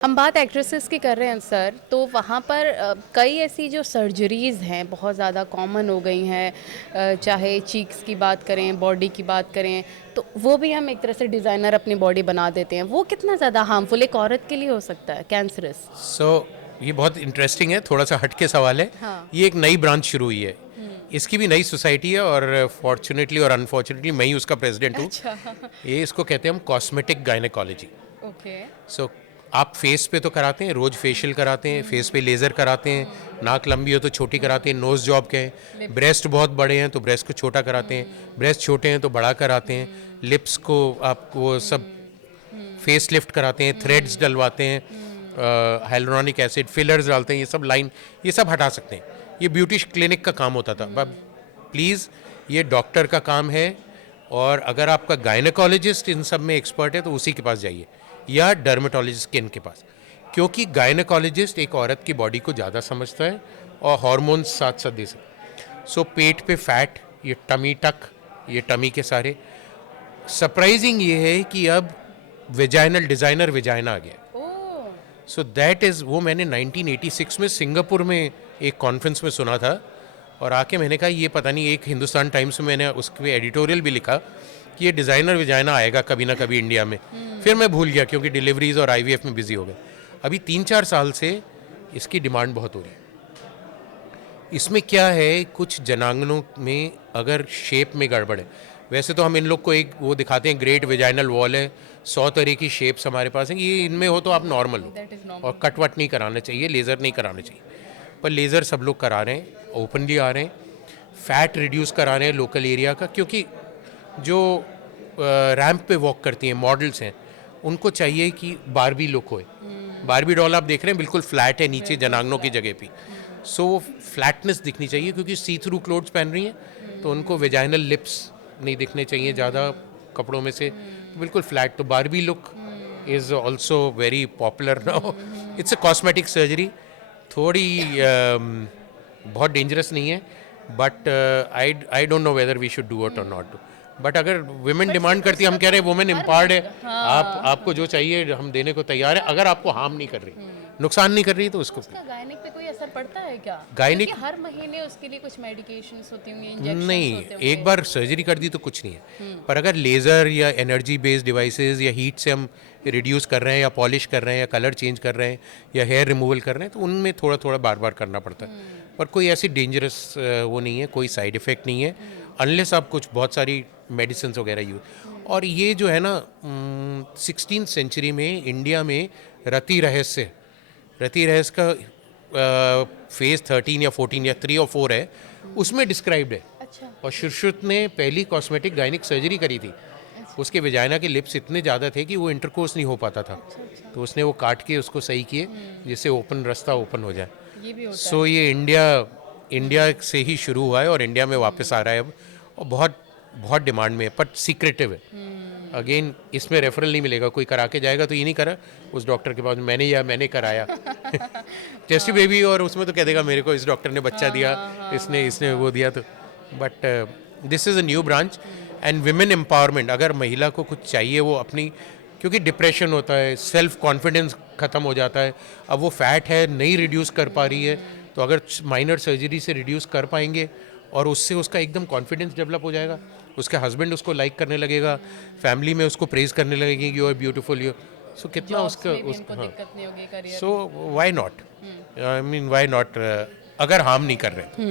हम बात एक्ट्रेसेस की कर रहे हैं सर, तो वहाँ पर कई ऐसी जो सर्जरीज़ हैं बहुत ज़्यादा कॉमन हो गई हैं, चाहे चीक्स की बात करें, बॉडी की बात करें, तो वो भी हम एक तरह से डिज़ाइनर अपनी बॉडी बना देते हैं। वो कितना ज़्यादा हार्मफुल एक औरत के लिए हो सकता है, कैंसरस? ये बहुत इंटरेस्टिंग है, थोड़ा सा हटके सवाल है। हाँ। ये एक नई ब्रांच शुरू हुई है। इसकी भी नई सोसाइटी है और फॉर्चुनेटली और अनफॉर्चुनेटली मैं ही उसका प्रेसिडेंट हूँ। अच्छा। ये इसको कहते हैं हम कॉस्मेटिक गायनेकोलॉजी। ओके। सो आप फेस पे तो कराते हैं, रोज फेशियल कराते हैं, फेस पे लेज़र कराते हैं, नाक लंबी हो तो छोटी कराते हैं, नोज़ जॉब कहें, ब्रेस्ट बहुत बड़े हैं तो ब्रेस्ट को छोटा कराते हैं, ब्रेस्ट छोटे हैं तो बड़ा कराते हैं, लिप्स को आप वो सब फेस लिफ्ट कराते हैं, थ्रेड्स डलवाते हैं, हाइलुरोनिक एसिड फिलर्स डालते हैं, ये सब लाइन ये सब हटा सकते हैं। ये ब्यूटी क्लिनिक का काम होता था। बट प्लीज़ ये डॉक्टर का काम है, और अगर आपका गायनेकोलॉजिस्ट इन सब में एक्सपर्ट है तो उसी के पास जाइए, या डर्मेटोलॉजिस्ट स्किन के पास, क्योंकि गायनेकोलॉजिस्ट एक औरत की बॉडी को ज़्यादा समझता है और हार्मोन्स साथ साथ दे सकता है। सो पेट पे फैट, ये टमी टक, ये टमी के सारे, सरप्राइजिंग ये है कि अब वेजाइनल डिज़ाइनर वेजाइना आ गया। ओह। सो दैट इज़, वो मैंने 1986 में सिंगापुर में एक कॉन्फ्रेंस में सुना था, और आके मैंने कहा ये पता नहीं, एक हिंदुस्तान टाइम्स में मैंने उसके एडिटोरियल भी लिखा कि ये डिज़ाइनर विजाइना आएगा कभी ना कभी इंडिया में। फिर मैं भूल गया क्योंकि डिलीवरीज और आईवीएफ में बिजी हो गए। अभी 3-4 साल से इसकी डिमांड बहुत हो रही है। इसमें क्या है, कुछ जनांगनों में अगर शेप में गड़बड़ है, वैसे तो हम इन लोग को एक वो दिखाते हैं, ग्रेट वेजाइनल वॉल है, 100 तरह की शेप्स हमारे पास हैं, ये इनमें हो तो आप नॉर्मल दैट इज हो, नॉर्मल। और कट वट नहीं कराना चाहिए, लेज़र नहीं कराना चाहिए। पर लेज़र सब लोग करा रहे हैं, ओपनली आ रहे हैं, फैट रिड्यूस करा रहे हैं लोकल एरिया का, क्योंकि जो रैंप पे वॉक करती हैं मॉडल्स हैं, उनको चाहिए कि बारबी लुक होए। बारबी डॉल आप देख रहे हैं बिल्कुल फ्लैट है नीचे जनांगनों की जगह पे। सो वो फ्लैटनेस दिखनी चाहिए, क्योंकि सी थ्रू क्लोथ्स पहन रही हैं तो उनको वेजाइनल लिप्स नहीं दिखने चाहिए ज़्यादा कपड़ों में से, तो बिल्कुल फ्लैट। तो Barbie look is also very popular now. It's a cosmetic surgery, थोड़ी बहुत डेंजरस नहीं है, but I don't know whether we should do it or not do. But अगर वुमेन डिमांड करती है, हम कह रहे हैं वुमेन एम्पावर्ड है, आपको जो चाहिए हम देने को तैयार है, अगर आपको हार्म नहीं कर रही, नुकसान नहीं कर रही, तो उसको उसका गायनिक पे कोई असर पड़ता है क्या? गायनिक क्योंकि हर महीने उसके लिए कुछ मेडिकेशंस होती होंगी, इंजेक्शंस नहीं, होते होंगे। एक बार सर्जरी कर दी तो कुछ नहीं है। पर अगर लेज़र या एनर्जी बेस्ड डिवाइसेस या हीट से हम रिड्यूस कर रहे हैं, या पॉलिश कर रहे हैं, या कलर चेंज कर रहे हैं, या हेयर रिमूवल कर रहे हैं, तो उनमें थोड़ा थोड़ा बार बार करना पड़ता है। पर कोई ऐसी डेंजरस वो नहीं है, कोई साइड इफ़ेक्ट नहीं है, अनलेस आप कुछ बहुत सारी मेडिसिन वगैरह यूज। और ये जो है ना, 16th सेंचुरी में इंडिया में रति रहस्य का फेज 13 या 14 या 3 और 4 है, उसमें डिस्क्राइब्ड है। अच्छा। और सुश्रुत ने पहली कॉस्मेटिक गायनिक सर्जरी करी थी। उसके वेजाइना के लिप्स इतने ज़्यादा थे कि वो इंटरकोर्स नहीं हो पाता था, तो उसने वो काट के उसको सही किए जिससे ओपन रास्ता ओपन हो जाए। ये भी होता सो ये इंडिया से ही शुरू हुआ है और इंडिया में वापस आ रहा है अब, और बहुत बहुत डिमांड में है, बट सीक्रेटिव है। अगेन इसमें रेफरल नहीं मिलेगा, कोई करा के जाएगा तो ये नहीं करा उस डॉक्टर के पास मैंने कराया टेस्ट बेबी, और उसमें तो कह देगा मेरे को इस डॉक्टर ने बच्चा दिया, इसने इसने वो दिया। तो but this is a new branch and women empowerment. अगर महिला को कुछ चाहिए वो अपनी, क्योंकि डिप्रेशन होता है, सेल्फ कॉन्फिडेंस ख़त्म हो जाता है, अब वो फैट है नहीं रिड्यूस कर पा रही है, तो अगर माइनर सर्जरी से रिड्यूस कर पाएंगे और उससे उसका एकदम कॉन्फिडेंस डेवलप हो जाएगा, उसके हस्बैंड उसको लाइक करने लगेगा, फैमिली में उसको प्रेज करने लगेगी, यू आर ब्यूटीफुल यू। सो कितना जॉब्स उसका में भी उस उनको हाँ, दिक्कत नहीं होगी career so why not, I mean why not, अगर हार्म नहीं कर रहे।